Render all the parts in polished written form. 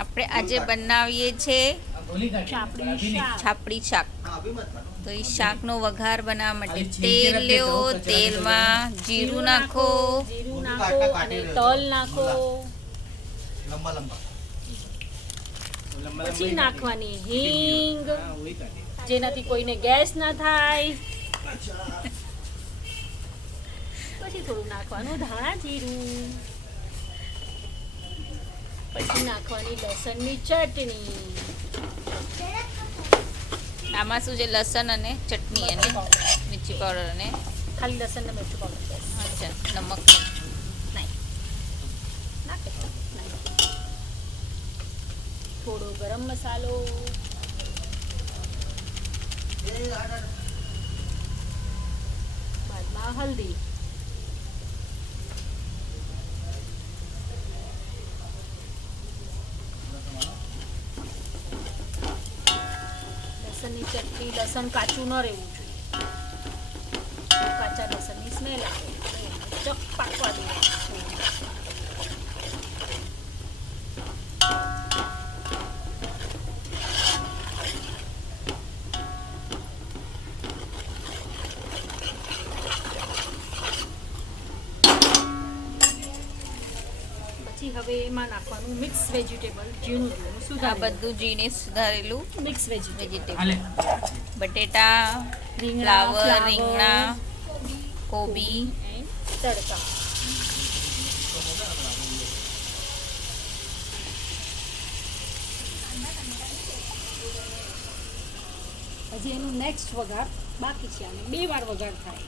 આપણે આજે બનાવીએ છીએ છાપડી શાક. તો એ શાકનો વઘાર બનાવવા માટે તેલ લ્યો, તેલમાં જીરું નાખો, અને તલ નાખો. પછી નાખવાની હિંગ, જેનાથી કોઈને ગેસ ના થાય. પછી થોડું નાખવાનું ધાણા જીરું. પછી નાખવાની લસણની ચટણી. આમાં શું છે? લસણ અને ચટણી અને મિર્ચી પાવડર અને ખાલી લસણ ને મરચું પાવડર. અચ્છા, નમક થોડો ગરમ મસાલો. બાદમાં હલ્દી. લસણની ચટણી, લસણ કાચું ન રહેવું જોઈએ. કાચા લસણની સ્મેલ આવે. ચક પાકવા દેવાનું. હવે એમાં નાખવાનું મિક્સ વેજીટેબલ, ઝીણું ઝીણું આ બધું ઝીણે સુધારેલું મિક્સ વેજીટેબલ. બટેટા, ફ્લાવર, રીંગણા, કોબી, તડકા. હજી એનું નેક્સ્ટ વઘાર બાકી છે. આને 2 વાર વઘાર થાય.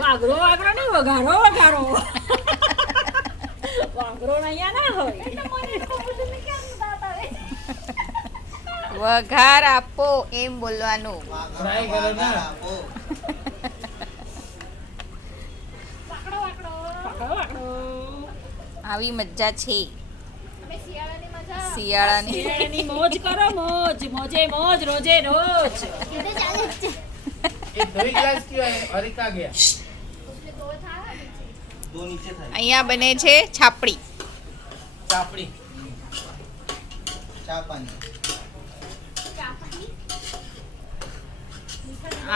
વાઘરો વાઘરો નહીં, વઘારો વઘારો. વાઘરો અહીંયા ના હોય. વઘાર આપો એમ બોલવાનું. આવી મજા છે શિયાળાની. મોજ કરો, મોજ મોજે મોજ, રોજે રોજ. અહીંયા બને છે છાપડી.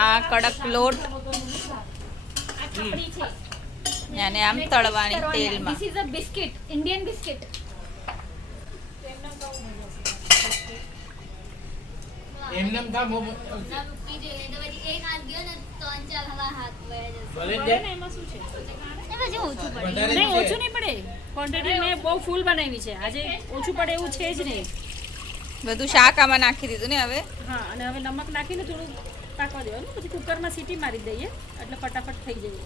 આ કડક લોટ અને આમ તળવાની તેલમાં. This is a biscuit, Indian biscuit. એમનેમ કા મો ના રૂપી જોઈએ તો પછી એક હાથ ગયો ને તો અંચાલ હવા હાથ વયા જશે. ભલે દે એમાં શું છે? એ પછી ઓછું પડે. વધારે નહીં, છે. ઓછું નહીં પડે. ક્વોન્ટિટી મેં બહુ ફૂલ બનાવી છે. આજે ઓછું પડે એવું છે જ નહીં. બધું શાક આમાં નાખી દીધું ને હવે. હા, અને હવે નમક નાખીને થોડું પાકવા દેવાનું. પછી કુકરમાં સીટી મારી દઈએ એટલે ફટાફટ થઈ જાય.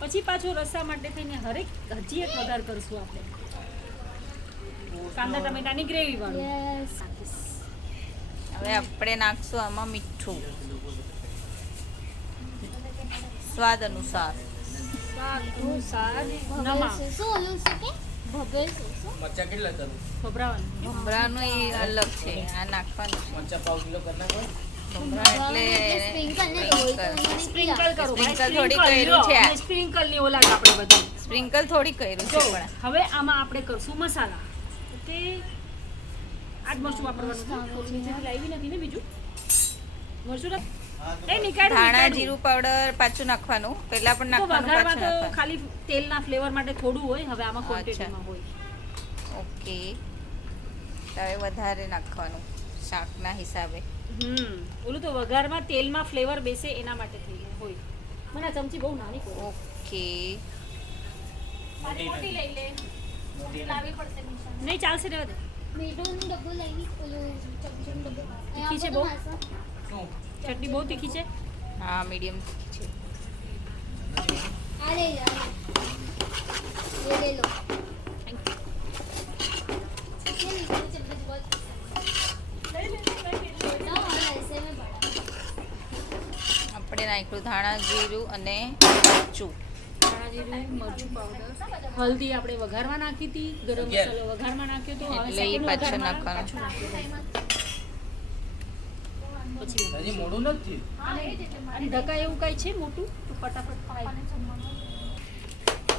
પછી પાછો રસા માટે થઈને હજી એક વઘાર કરશું આપણે. કાંદા ટમેટાની ગ્રેવી વાળું. Yes. હવે આપણે નાખશું આમાં મીઠું સ્વાદ અનુસાર. સ્વાદ અનુસાર ભભેલ નમક. છે. શું ઓલું છે કે? ભભેલ છે શું? મરચા કેટલા કરું ખભરાવાનું. ભમરાનું એ અલગ છે, આ નાખવાનું. મરચા પાવ કિલો કરી નાખો ભમરા એટલે સ્પ્રિંકલ ને રોલ તો મને સ્પ્રિંકલ કરો. સ્પ્રિંકલ થોડી કર્યું છે. સ્પ્રિંકલ ની ઓલા જ આપણે બધું. સ્પ્રિંકલ થોડી કર્યું છે જો પણ હવે આમાં આપણે કરશું મસાલા. તે આજ મરચું વાપરવાનું છે. થોડું નીચેથી લાવી નથી ને બીજું મરચું એ નીકાળું, ધાણા નીકાળું. જીરું પાવડર પાછું નાખવાનું. પહેલા પણ તો નાખવાનું, વઘારમાં પાછું તો નાખવાનું. ખાલી તેલના ફ્લેવર માટે થોડું હોય. હવે આમાં અચ્છા. ક્વોન્ટિટીમાં હોય. ઓકે, હવે વધારે નાખવાનું શાકના હિસાબે. ઓલું તો વઘારમાં તેલમાં ફ્લેવર બેસે એના માટે થઈ હોય. મને આ ચમચી બહુ નાની પડે. ઓકે, મારી મોટી લઈ લે. મોટી લાવવી પડશે નિશાન. નહીં, ચાલશે, રહેવા દે. મીઠુંનું ડબ્બો લઈ ઓલું ચમચીનું ડબ્બો. તીખી છે બહુ? ચટણી બહુ તીખી છે. હા, મીડિયમ છે. આ લઈ લો. ये ले लो. ये नीचे चम्मच बहुत ना और ऐसे में बड़ा. આપણે નાખ્યું ધાણા જીરું અને મરચું. ધાણા જીરું, મરચું પાવડર, હલ્દી આપણે વઘારમાં નાખી હતી, ગરમ મસાલો વઘારમાં નાખ્યો તો, હવે એટલે એ second પાછું વઘારમાં નાખવાનું. પાછું નાખ્યું. પછી હજી મોડું નથી અને ઢકા એવું કઈ છે મોટું તો ફટાફટ થાય.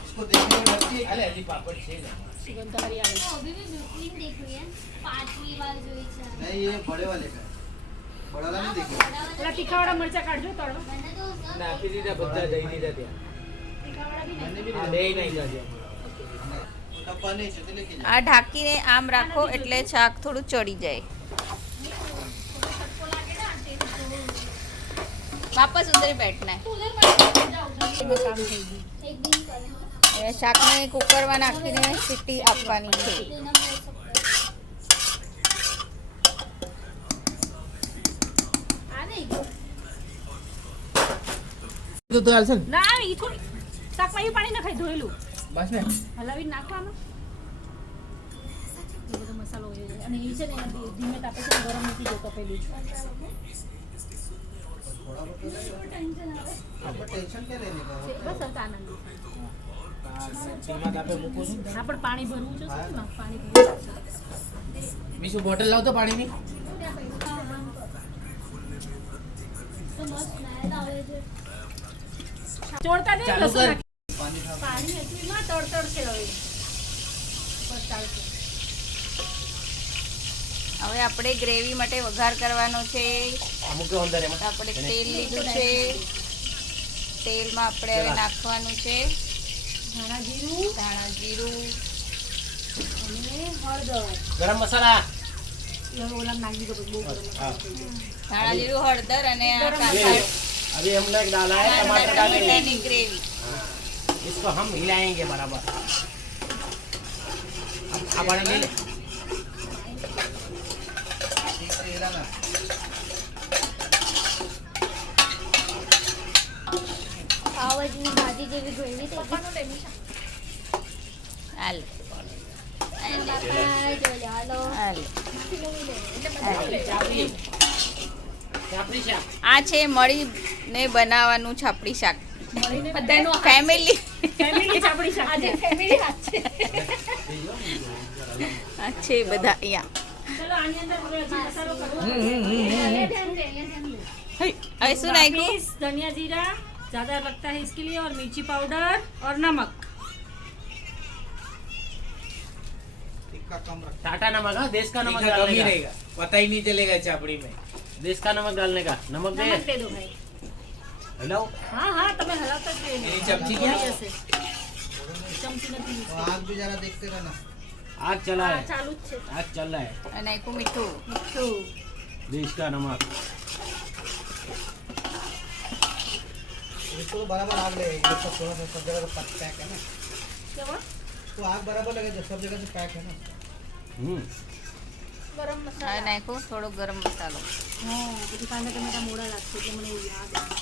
इसको देखने में लगती है અલે હજી પાપડ છે ને સુગંધ સારી આવે છે. अभी भी फिल्म देख रही है 5वीं बार જોઈ છે नहीं ये बड़े वाले का है बड़ा वाला नहीं देखा પેલા તીખાવાળા મરચાં કાઢજો તળવા. मैंने तो અને આપી દીધા બધા દઈ દીધા ત્યાં તીખાવાળા બી मैंने નહીં. भी આ नहीं દઈ નહીં જાજે डब्बा नहीं चाहिए लेके जाओ આ ઢાંકીને આમ રાખો એટલે શાક થોડું ચડી જાય. વાપસ ઉધર બેઠના उधर पर जाओ એમાં કામ થઈ ગયું. एक दिन कर હવે શાકને કુકરમાં નાખીને સીટી આપવાની છે. देना मैं आ नहीं તો હાલશે ને ના ઈ થોડી શાકમાં એવું પાણી નખાય ધોયેલું બસ ને હલાવી નાખવાનું. એ બધો મસાલો હોય છે. અને એ છે ને ધીમે તાપે છે ને ગરમ મૂકી દો તપેલું જ. थोड़ा बहुत आप टेंशन क्या लेने का होता બસ હવે આનંદ. ધીમા તાપે મૂકું છું હા પણ પાણી ભરવું છે શું ના પાણી ભરવું છે. બીજું બોટલ લાવતો પાણીની तो मस्त ना આવે છે ચોળતા દે ચાલુ લસણ કર. નાખી. पानी था પાણી એટલું ના તડતડ છે હવે બસ ચાલશે. હવે આપણે ગ્રેવી માટે વઘાર કરવાનો છે. અમુક અંદર એમાં આપણે તેલ લીધું છે. તેલમાં આપણે હવે નાખવાનું છે ધાણા જીરું ધાણા જીરું, અને હળદર. ગરમ મસાલા એ હવે ઓલા નાખી દો બહુ ગરમ મસાલો થઈ ગયો. ધાણા જીરું, હળદર અને આ ગરમ કાંદા अभी हमने एक डाला है टमाटर डालेंगे ટમેટાની ગ્રેવી. इसको हम हिलाएंगे बराबर अब खाबाड़ ले ले ठीक से हिलाना પાવભાજીની ભાજી જેવી ગ્રેવી થઈ ગઈ હાલ બાપા જો હાલો હાલ. चापड़ी शाक આ છે મળીને બનાવવાનું છાપડી શાક. મળીને બધાનો ફેમિલી ફેમિલી ચાપડી શાક આજે ફેમિલી હાથ છે. આ છે બધા અહીંયા. ચલો આની અંદર હવે હજી મસાલો કરવો. હવે શું નાખ્યું? पीस धनिया जीरा ज़्यादा लगता है इसके लिए और मिर्ची पाउडर और नमक. टिक्का कम रख टाटा नमक हाँ देश का नमक तीखा कम ही डालने रहेगा पता ही नहीं चलेगा चापड़ी में का देश का नमक डालने का नमक दे नमक दे दो भाई. हेलो हाँ हाँ તમે હલાવતા જ રહેજો. એની ચમચી પડી ક્યાં? જશે. ચમચી નથી तो आग भी जरा देखते रहना आग चला હા है ચાલુ જ છે. आग चल रहा है અને નાખ્યું મીઠું. મીઠું. देश का नमक इसको तो बराबर आग लगेगी जब सब थोड़ा सा सब जगह से पैक है ना કેવો? तो आग बराबर लगे जब सब जगह से पैक है ना ગરમ હવે મસાલા. નાખ્યું થોડો ગરમ મસાલો. હા પછી કાંદા ટમેટા મોડા લાગશે એટલે મને એવું યાદ આવે.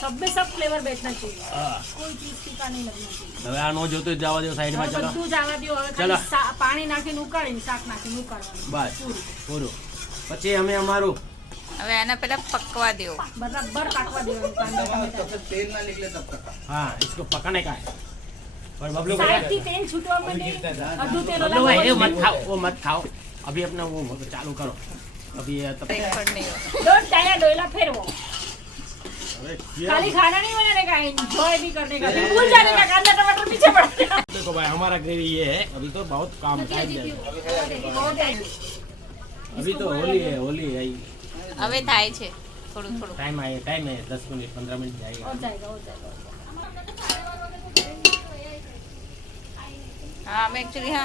सब में सब फ्लेवर बैठना चाहिए. हाँ કોઈ ચીજ તીખા નહીં लगना चाहिए. હવે આ નો જોતો જવા દો સાઈડમાં હવે ચલો બધું જવા દ્યો. હવે ચલો. ખાલી પાણી નાખીને ઉકાળીને શાક નાખીને ઉકાળવાનું. બસ પૂરું. પૂરું પછી અમે અમારું હવે આના પહેલા પકવા દો. बराबर पाकवा देવાનું કાંદા तब ટમેટા. तक तेल ना निकले तब तक हाँ इसको पकाने का है पर बबलू साइड થી तेल छूटवा માંડે. અડધું તેલ बबलू ઓલા भाई ये મોઢે मत खाओ वो मत खाओ अभी अपना वो चालू करो अभी ये तब કંઈ પણ નહીં હોય. दो डाया डोला फेरवो. अरे क्या खाली खाना नहीं बनाने का, एंजॉय भी करने का. फिर भूल जाने का कांदा टमाटर पीछे पड़ते हैं. देखो भाई हमारा ग्रेवी ये है अभी तो बहुत काम टाइम जाएगा अभी तो होली है હવે થાય છે થોડું થોડું. टाइम है 10 मिनट 15 मिनट जाएगा हो जाएगा हो जाएगा. હા અમે એકચ્યુઅલી હા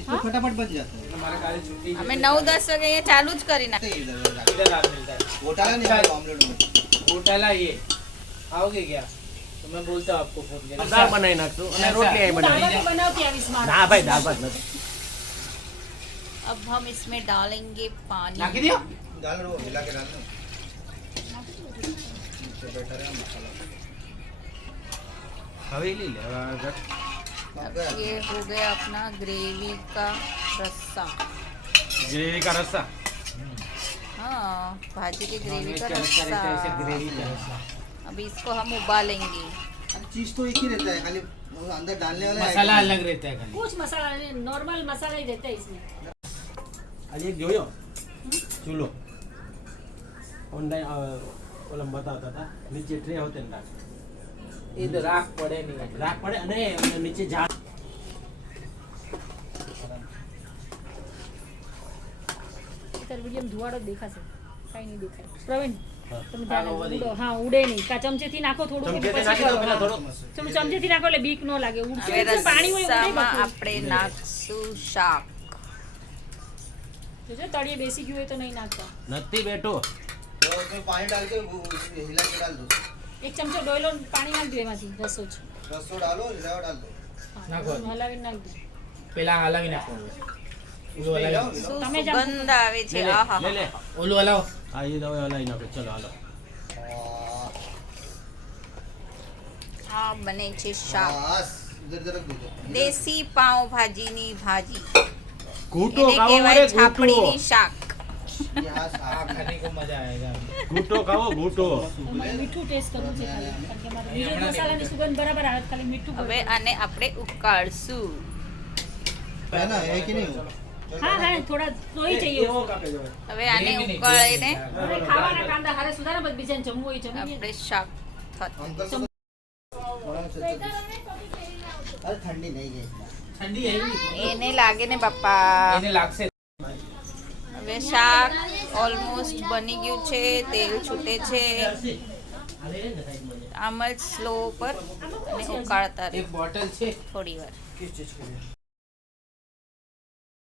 इसको फटाफट बच जाता है हमारे काली छुट्टी અમે 9-10 वागे અહીંયા ચાલુ જ કરી નાખ. इधर इधर रात मिलता है घोटाला नहीं है ऑमलेट में घोटाला ये आओगे क्या तो मैं बोलता हूँ आपको फोन करके दाल बनाई नाखतो અને રોટલી અહીં दाल બનાવી बाटी बनाती है इस मार. ના ભાઈ દાળ ભાત નથી अब हम इसमें डालेंगे पानी. नाखी दियो डाल रो हिला के डालना तो बेटर है मसाला હવેલી લેવા अब ये हो गया अपना ग्रेवी का रस्सा. ગ્રેવી કા રસ્સા हाँ भाजी की ग्रेवी का नॉनवेज का रस्सा रहता है ऐसे रस्सा. ग्रेवी का रस्सा अभी इसको हम उबालेंगे। अरे चीज तो एक ही रहता है, खाली वो अंदर डालने वाला मसाला item- अलग रहता है खाली। कुछ मसाला नॉर्मल मसाला ही रहता है इसमें। આજે એક જોયો ચૂલો ઓનલાઈન ઓલા બતાવતા હતા, નીચે ટ્રે હોતે ને રાખ इधर राख पड़े नहीं। રાખ પડે અને નીચે ઝાડ અત્યારે વિડીયો ધુવાડો જ દેખાશે, કાંઈ નહીં દેખાય. પ્રવીણ હા. તમે ધ્યાન આનો આપજો. વધી. હા, ઉડે નહીં. કા ચમચેથી નાખો થોડું ચમચેથી પછી નાખી દો કરો. પેલા હા. થોડો. તમે ચમચેથી નાખો એટલે બીક ન લાગે. ઉડશે હવે ઉડશે, પાણી હોય ઉડે રસામાં બધું. આપણે નાખશું શાક। જોજો તળિયે બેસી ગયું હોય તો નહીં નાખતા. નથી બેઠો तो उसमें पानी डाल के वो उसमें हिला के डाल दो, એક ચમચો ડોયલો પાણી નાખ દો એમાંથી, રસો જ. रसो डालो, हिलाओ डाल दो। હા, નાખો. હલાવીને નાખ દો. પેલા હલાવી નાખો। ઓલું હલાવી શું તમે જાઓ. સુગંધ આવે છે, લે આહા લે લે ઓલું હલાવો। આ એ દવા હલાવી નાખો ચલો હાલો આ બને છે શાક। बस इधर इधर रख दो। દેશી પાવ ભાજીની ભાજી, ઘૂંટો એને ખાવો કહેવાય મારે છાપડીની શાક। यहाँ આ साफ ખાने को मजा आएगा। ઘૂંટો ખાવો ઘૂંટો તમારે મીઠું ટેસ્ટ કરવું છે ખાલી, કારણ કે મારે બીજા મસાલાની સુગંધ બરાબર આવે, ખાલી મીઠું હવે પડે. આને આપણે ઉકાળશું। है ना, है कि नहीं? હા હા, થોડા તોય चाहिए એવો કાપે જવાય. હવે આને ઉકાળીને હવે ખાવાના કાંદા હારે સુધારા બધ બીજાને જમવું હોય જમીએ. આપણે શાક થતું। अंकल को थोड़ा सा अरे ठंडी नहीं है इतना। ठंडी है ही। એને લાગે ને બાપા। એને લાગશે। હવે શાક ઓલમોસ્ટ બની ગયું છે, તેલ છૂટે છે। આમ જ સ્લો પર અને ઉકાળતા રહે એક બોટલ છે। થોડી વાર। किस चीज के लिए?